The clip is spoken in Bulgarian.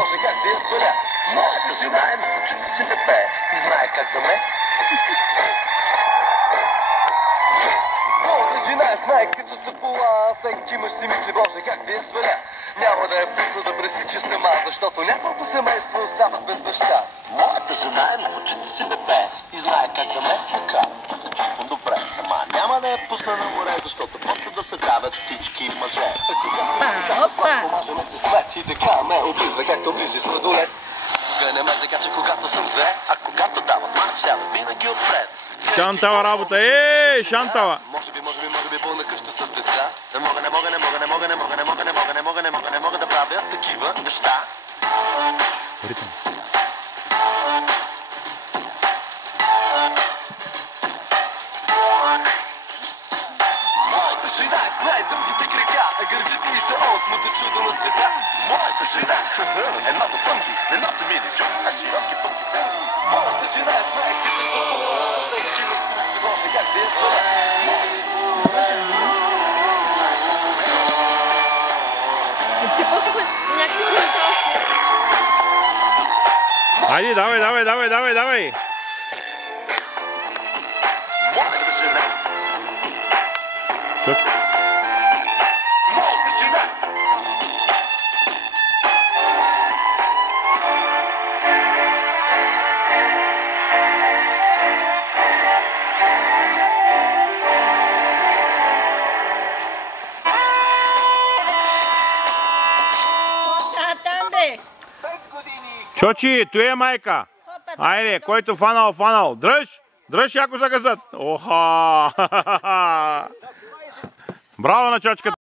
Боже, как да я сваля. Моята жена е в очите си да пее и знае как да ме. Моята жена знае като цъпула, всеки мъж си мисли, Боже, как да я сваля. Няма да я пусна да пресичи с нема, защото няколко семейства остават без баща. Моята жена е в очите си да пее и знае как да ме накара. Добре, сама няма да я пусна на море, защото почва да се давят всички мъже. Помажеме се смет и така ме облизва, както ближи сладолет. Той не ме закача, когато съм зле, а когато дават марчава винаги отпред. Шантава работа, шантава! Може би пълна къща с деца. Не мога да правя такива неща. Моята жена е с най-дългите крака, а гърдите й са осмото чудо на света. Моята жена е много фънки, не носи мини шум, а широки пънки. Моята жена е с най-късата пола, всеки мъж си мисли, Боже, как да я сваля. Ти почнаха някакви коментарски. Айде, давай! Моята жена. Чук. Моята жена. Там бе. Чочи, tu е майка. Айде, който фанал. Дръж, яко закъсат. Оха! Браво на чочката.